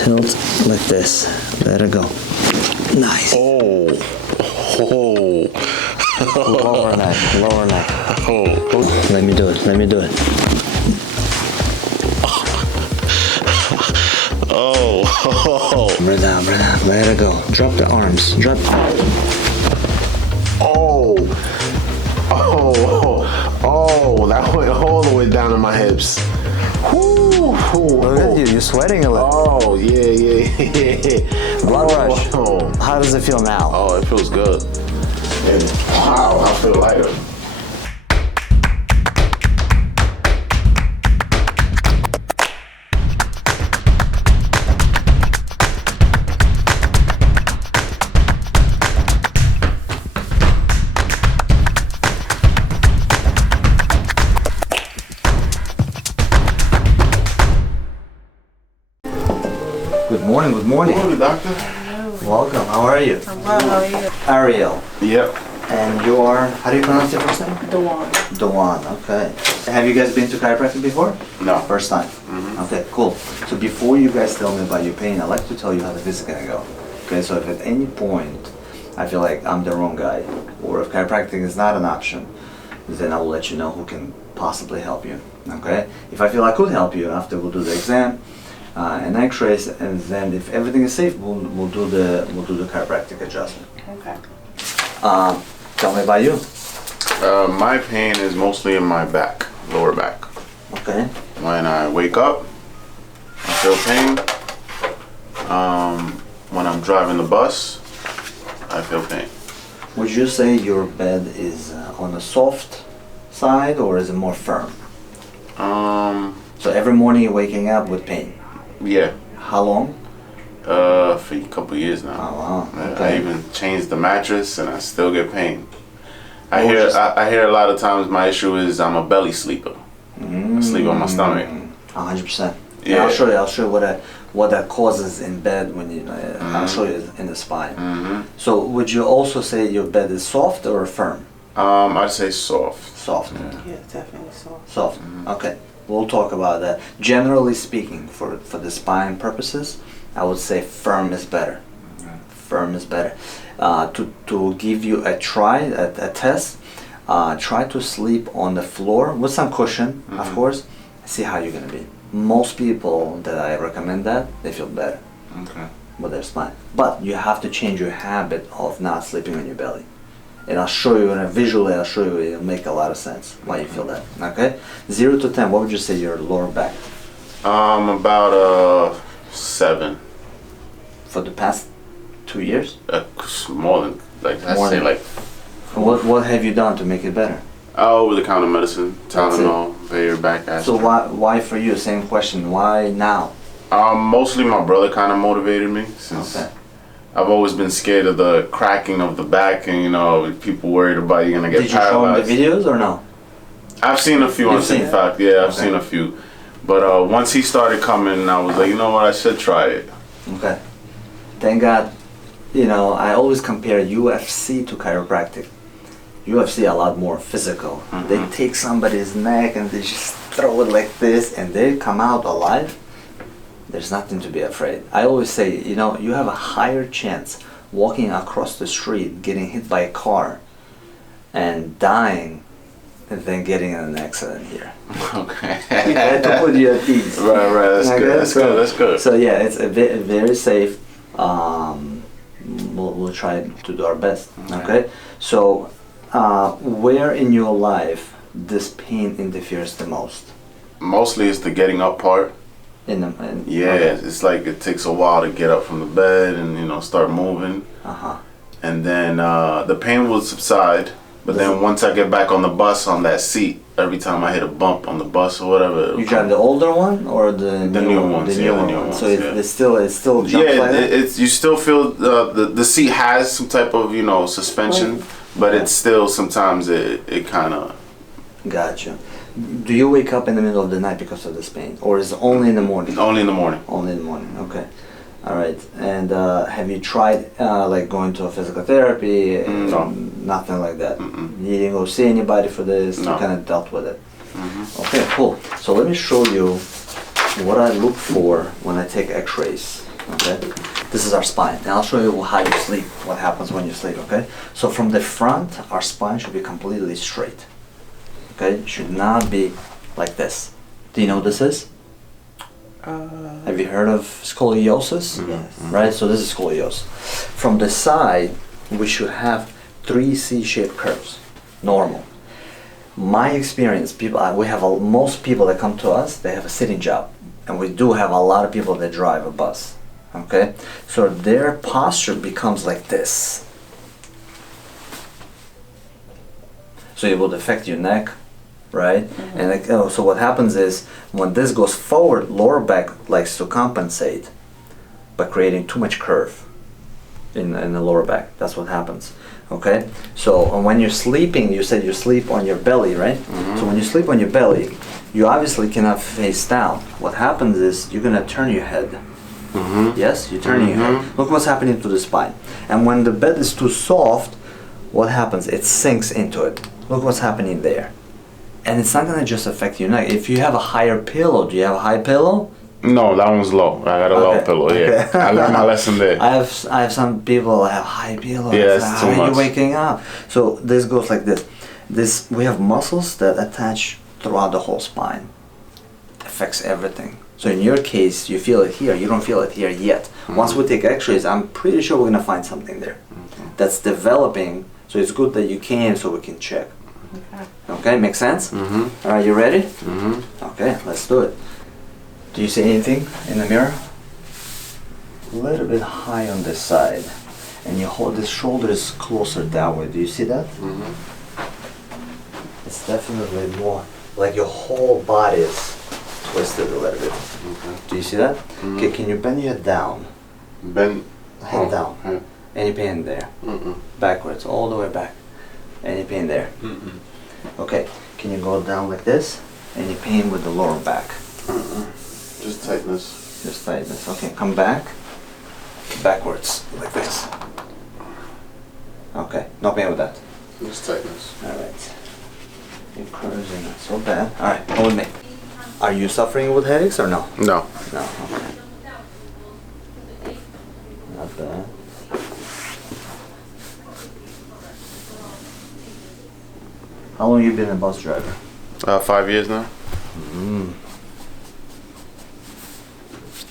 tilt like this. Let it go. Nice. Oh. Lower neck, lower neck. Oh. Let me do it, let me do it. Oh. Breathe out, let it go. Drop the arms, drop. Oh. That went all the way down to my hips. Look at you, you're sweating a little. Oh, yeah. Blood rush. Oh. How does it feel now? Oh, it feels good. Wow, I feel lighter. Good morning, good morning. Good morning, doctor. Welcome, how are you? I'm well, how are you? Ariel. Yep. And you are, how do you pronounce your first name? Dewan. Dewan, okay. Have you guys been to chiropractic before? No. First time? Okay, cool. So before you guys tell me about your pain, I'd like to tell you how the visit is gonna go. Okay, so if at any point I feel like I'm the wrong guy, or if chiropractic is not an option, then I will let you know who can possibly help you, okay? If I feel I could help you, after we'll do the exam, and x-rays, and then if everything is safe, we'll do the chiropractic adjustment. Okay. Tell me about you. My pain is mostly in my back, lower back. Okay. When I wake up, I feel pain. When I'm driving the bus, I feel pain. Would you say your bed is on the soft side, or is it more firm? So every morning you're waking up with pain. Yeah. How long? For a couple years now. Oh wow. I Okay. even changed the mattress and I still get pain. I hear a lot of times my issue is I'm a belly sleeper. I sleep on my stomach. 100%. Yeah. I'll show you what that causes in bed when you. I'll show you in the spine. So would you also say your bed is soft or firm? I'd say soft. Soft. Yeah, definitely so. Soft. Okay. We'll talk about that. Generally speaking, for the spine purposes, I would say firm is better. Firm is better. To give you a test, try to sleep on the floor with some cushion, of course. See how you're gonna be. Most people that I recommend that, they feel better with their spine. But you have to change your habit of not sleeping on your belly. And I'll show you, visually I'll show you, it'll make a lot of sense why you feel that, okay? 0 to 10, what would you say your lower back? About 7. For the past 2 years? More than, I'd More say than- like, What have you done to make it better? over-the-counter medicine, That's it. Tylenol, Bayer, back aspirin. So why for you, same question, why now? Mostly my brother kind of motivated me, since Okay. I've always been scared of the cracking of the back, and people worried about you're gonna get Did you show him paralyzed. the videos or no? I've seen a few You've on seen it? TikTok. Yeah, I've Okay. seen a few. But once he started coming, I was like, you know what, I should try it. Okay. Thank God. I always compare UFC to chiropractic. UFC a lot more physical. They take somebody's neck and they just throw it like this and they come out alive. There's nothing to be afraid. I always say, you have a higher chance walking across the street, getting hit by a car and dying than getting in an accident here. Okay. You have to put you at ease. Right. That's Okay, good. That's good. So yeah, it's very safe. We'll try to do our best. Okay. So, where in your life this pain interferes the most? Mostly it's the getting up part. Okay. It's like it takes a while to get up from the bed and start moving. And then the pain will subside. But then once I get back on the bus on that seat, every time I hit a bump on the bus or whatever. You drive the older one or the new ones? The newer one. So yeah. it's still jumps like that? it's you still feel the seat has some type of suspension, but it's still sometimes it kind of. Gotcha. Do you wake up in the middle of the night because of this pain, or is it only in the morning? Only in the morning. Only in the morning. Okay. All right. And have you tried going to a physical therapy? No. Nothing like that. You didn't go see anybody for this. No. You kind of dealt with it. Okay, cool. So let me show you what I look for when I take X-rays. Okay, this is our spine, and I'll show you how you sleep, what happens when you sleep. Okay, so from the front, our spine should be completely straight. Okay, it should not be like this. Do you know what this is? Have you heard of scoliosis? Yes. Right, so this is scoliosis. From the side, we should have 3 C-shaped curves, normal. My experience, most people that come to us, they have a sitting job, and we do have a lot of people that drive a bus. Okay, so their posture becomes like this. So it will affect your neck, right? And so what happens is when this goes forward, lower back likes to compensate by creating too much curve in the lower back. That's what happens. Okay, so when you're sleeping, you said you sleep on your belly, right? So when you sleep on your belly, you obviously cannot face down. What happens is you're gonna turn your head. Yes, you turn your head. Look what's happening to the spine. And when the bed is too soft, what happens? It sinks into it. Look what's happening there. And it's not gonna just affect your neck. If you have a higher pillow, do you have a high pillow? No, that one's low. I got a low pillow. Yeah, Okay. I learned my lesson there. I have some people that have high pillows. Yeah, it's How too are much. you waking up? So this goes like this. We have muscles that attach throughout the whole spine. Affects everything. So in your case, you feel it here. You don't feel it here yet. Once we take X-rays, I'm pretty sure we're gonna find something there that's developing. So it's good that you came so we can check. Okay, makes sense? All right, you ready? Okay, let's do it. Do you see anything in the mirror? A little bit high on this side, and you hold the shoulders closer that way. Do you see that? It's definitely more like your whole body is twisted a little bit. Do you see that? Okay, can you bend your head down? Bend. Head down. Yeah. Any pain there? Backwards, all the way back. Any pain there? Okay, can you go down like this? Any pain with the lower back? Just tightness. Just tightness. Okay, come back. Backwards, like this. Okay, no pain with that. Just tightness. Alright. Your curves are not so bad. Alright, come with me. Are you suffering with headaches or no? No. No, okay. Not bad. How long you been a bus driver? 5 years now.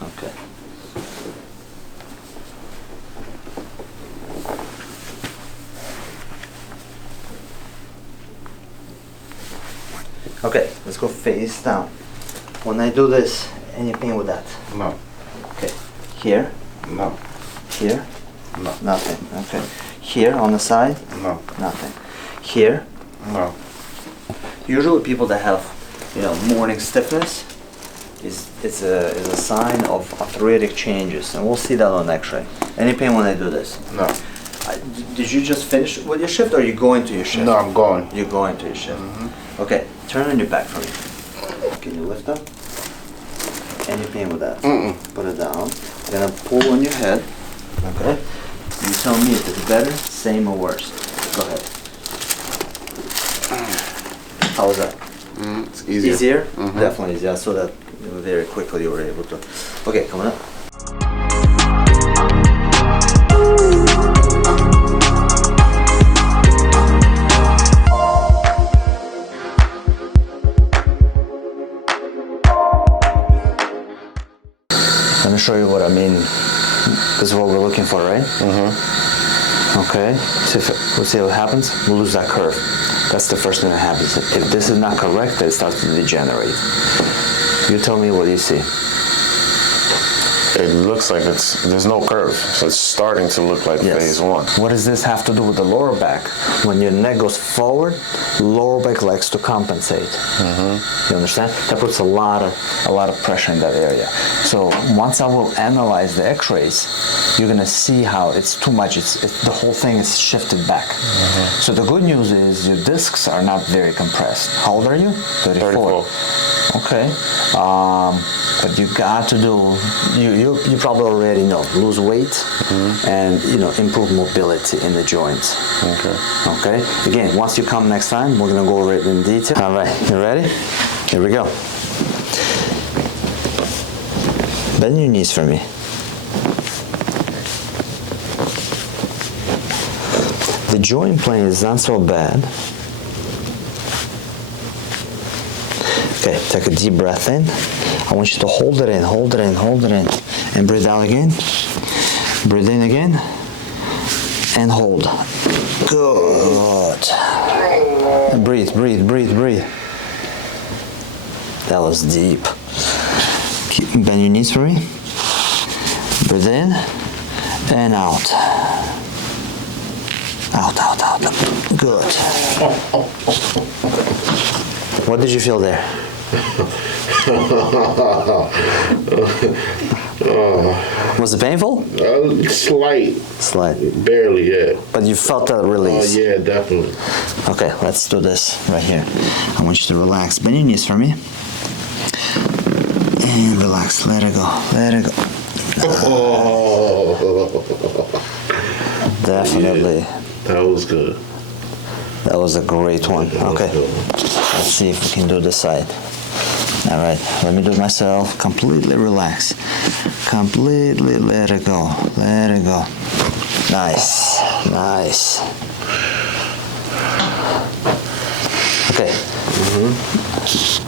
Okay. Okay, let's go face down. When I do this, any pain with that? No. Okay. Here, No. here, No. nothing. Okay. Here on the side, No. nothing. Here, No. usually people that have, morning stiffness is a sign of arthritic changes, and we'll see that on X-ray. Any pain when I do this? No. Did you just finish with your shift, or are you going to your shift? No, I'm going. You're going to your shift. Okay, turn on your back for me. Can you lift up? Any pain with that? Put it down. I'm gonna pull on your head. Okay. You tell me if it's better, same or worse. Go ahead. How was that? It's easier. Easier? Definitely easier. I saw that very quickly you were able to. Okay, coming up. Let me show you what I mean. This is what we're looking for, right? Okay, so we'll see what happens. We'll lose that curve. That's the first thing that happens. If this is not correct, it starts to degenerate. You tell me what you see. It looks like there's no curve, so it's starting to look like phase one. What does this have to do with the lower back? When your neck goes forward, lower back likes to compensate. You understand? That puts a lot of pressure in that area. So once I will analyze the X-rays, you're gonna see how it's too much. The whole thing is shifted back. So the good news is your discs are not very compressed. How old are you? 34. Okay. But you got to do, you probably already know, lose weight and improve mobility in the joints. Okay. Again, once you come next time, we're gonna go over it in detail. All right, you ready? Here we go. Bend your knees for me. The joint plane is not so bad. Okay, take a deep breath in. I want you to hold it in, hold it in, hold it in. And breathe out again. Breathe in again. And hold. Good. And breathe, breathe, breathe, breathe. That was deep. Bend your knees for me. Breathe in and out. Out, out, out. Good. What did you feel there? Was it painful? Slight. Slight. Barely, yeah. But you felt that release? Oh, yeah, definitely. Okay, let's do this right here. I want you to relax. Bend your knees for me. And relax. Let it go. Let it go. Definitely. Yeah, that was good. That was a great one. Okay. Let's see if we can do this side. All right. Let me do it myself. Completely relax. Completely let it go. Let it go. Nice. Nice. Okay.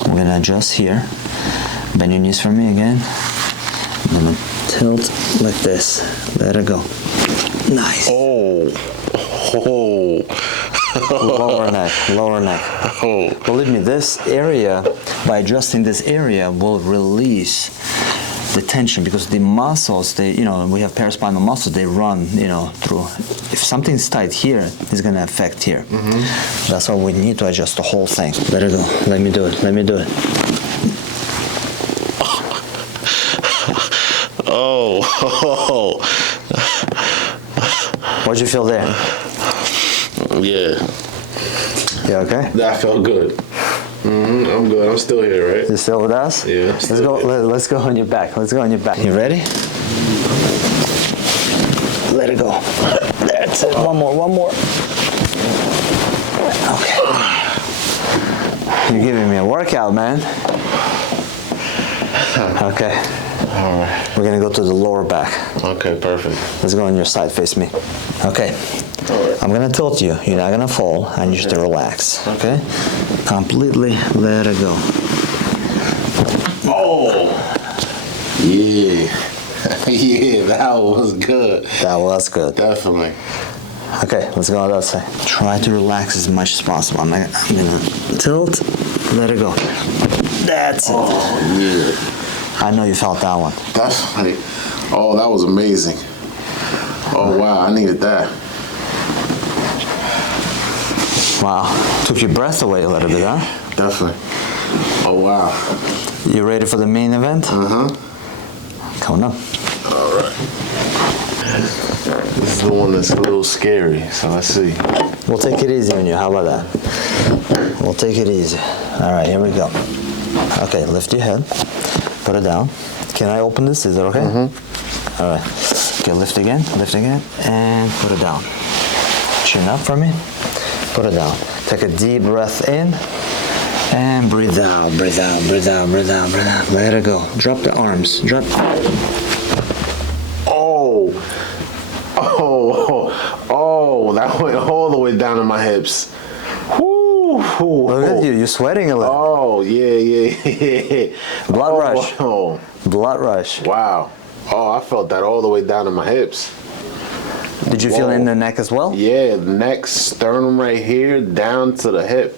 We're going to adjust here. Bend your knees for me again. I'm going to tilt like this. Let it go. Nice. Oh. Lower neck, lower neck. Oh. Believe me, this area, by adjusting this area, will release the tension because the muscles, they, we have paraspinal muscles, they run, through. If something's tight here, it's going to affect here. That's why we need to adjust the whole thing. Let it go. Let me do it. Let me do it. Oh. What'd you feel there? Yeah. You okay? That felt good. I'm good. I'm still here, right? You still with us? Yeah. Let's go. Let's go on your back. Let's go on your back. You ready? Let it go. That's it. One more. One more. Okay. You're giving me a workout, man. Okay. All right. We're gonna go to the lower back. Okay, perfect. Let's go on your side. Face me. Okay. I'm gonna tilt you. You're not gonna fall. I need you to relax. Okay? Completely let it go. Oh. Yeah. Yeah, that was good. That was good. Definitely. Okay, let's go on that side. Try to relax as much as possible. I'm gonna tilt. Let it go. That's it. Oh, yeah. I know you felt that one. Definitely. Oh, that was amazing. Oh, wow. I needed that. Wow. Took your breath away a little bit, huh? Definitely. Oh, wow. You ready for the main event? Coming up. All right. This is the one that's a little scary, so let's see. We'll take it easy on you. How about that? We'll take it easy. All right, here we go. Okay, lift your head. Put it down. Can I open this? Is it okay? All right. Okay, lift again, and put it down. Chin up for me. Put it down. Take a deep breath in, and breathe out, breathe out, breathe out, breathe out, breathe out. Let it go. Drop the arms. Drop. Oh, that went all the way down to my hips. Look at you. You're sweating a little. Oh, yeah. Blood rush. Oh. Blood rush. Wow. Oh, I felt that all the way down to my hips. Did you feel it in the neck as well? Yeah, neck, sternum right here, down to the hip.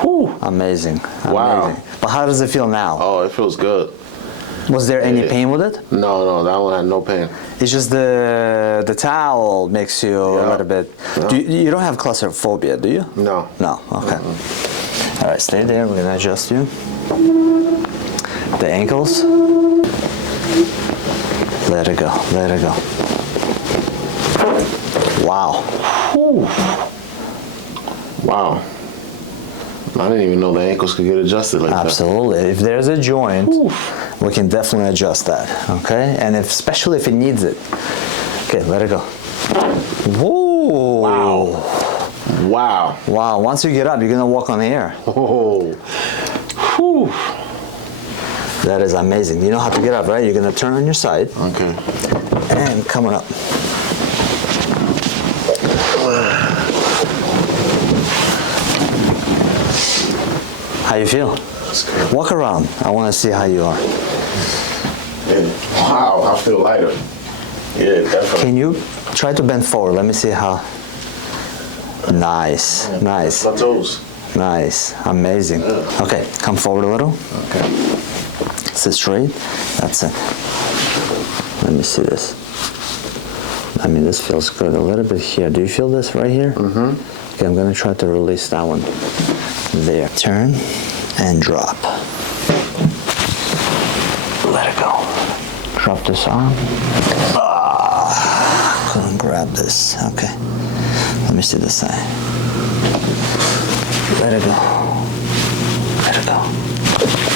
Whew. Amazing. Wow. Amazing. But how does it feel now? Oh, it feels good. Was there any pain with it? No, that one had no pain. It's just the towel makes you a little bit. Yeah. You don't have claustrophobia, do you? No. No. Okay. All right, stay there. We're gonna adjust you. The ankles. Let it go. Let it go. Wow. Whew. Wow. I didn't even know the ankles could get adjusted like Absolutely. If there's a joint, we can definitely adjust that. Okay, and especially if it needs it. Okay, let it go. Whoa. that. Wow. Wow. Once you get up, you're gonna walk on the air. Oh. Whew. That is amazing. You know how to get up, right? You're gonna turn on your side Okay. and coming up. How you feel? Walk around. I want to see how you are. Yeah. Wow, I feel lighter. Yeah, definitely. Can you try to bend forward? Let me see how. Nice, nice, My toes. nice, amazing. Okay, come forward a little. Okay. Sit straight. That's it. Let me see this. I mean, this feels good. A little bit here. Do you feel this right here? Mm-hmm. Okay, I'm gonna try to release that one. There. Turn and drop. Let it go. Drop this arm. Couldn't grab this. Okay. Let me see this side. Let it go. Let it go.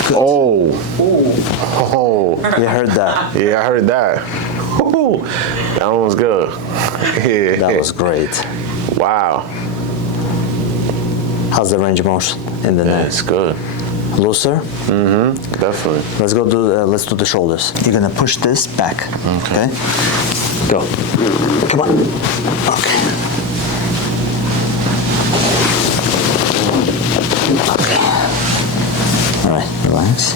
Good. Oh. Oh. You heard that. Yeah, I heard that. Woo. That one was good. Yeah. That was great. Wow. How's the range of motion in the neck? It's good. Looser? Mm-hmm. Definitely. Let's go do. Let's do the shoulders. You're gonna push this back. Okay. Go. Come on. Okay. Okay. All right. Relax.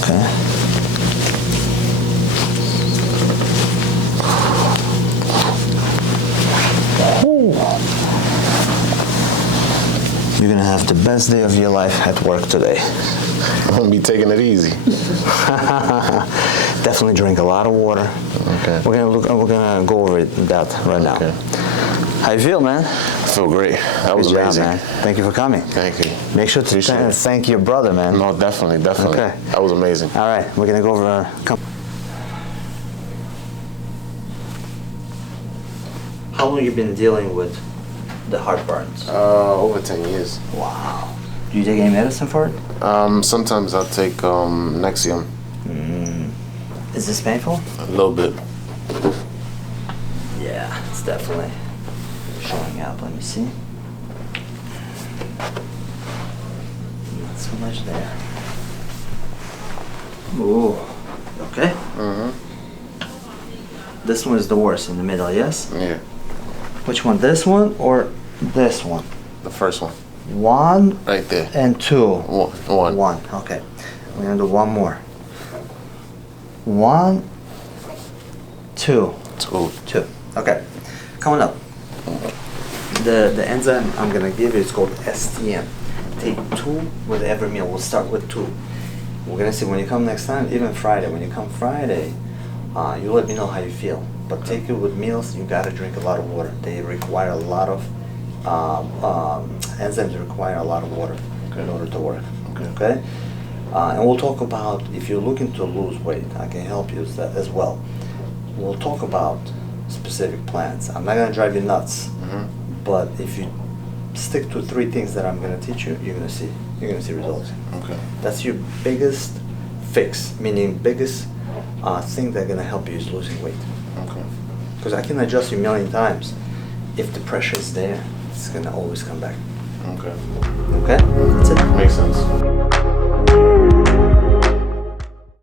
Okay. Ooh. You're gonna have the best day of your life at work today. I'm gonna be taking it easy. Definitely drink a lot of water. Okay. We're gonna go over that right now. Okay. How you feel, man? I feel great. That was Good job, amazing. man. Thank you for coming. Thank you. Make sure to Appreciate it. thank your brother, man. No, definitely. Okay. That was amazing. All right, we're gonna go over. How long you been dealing with the heartburns? Over 10 years. Wow. Do you take any medicine for it? Sometimes I'll take Nexium. Is this painful? A little bit. Yeah, it's definitely showing up. Let me see. Not so much there. Ooh. Okay. Mm-hmm. This one is the worst in the middle, yes? Yeah. Which one? This one or this one? The first one. One Right there. and two. One. One. Okay. We're gonna do one more. One, two. Two. Okay. Coming up. The enzyme I'm gonna give you is called STM. Take 2 with every meal. We'll start with 2. We're gonna see when you come next time, even Friday. When you come Friday, you let me know how you feel. But take it with meals. You gotta drink a lot of water. They require a lot of enzymes. Require a lot of water in order to work. Okay. And we'll talk about if you're looking to lose weight. I can help you with that as well. We'll talk about specific plans. I'm not gonna drive you nuts, but if you stick to 3 things that I'm gonna teach you, you're gonna see results. Okay. That's your biggest fix, meaning biggest thing that's gonna help you is losing weight. Okay. Because I can adjust you a million times. If the pressure is there, it's gonna always come back. Okay. Okay? That's it. Makes sense.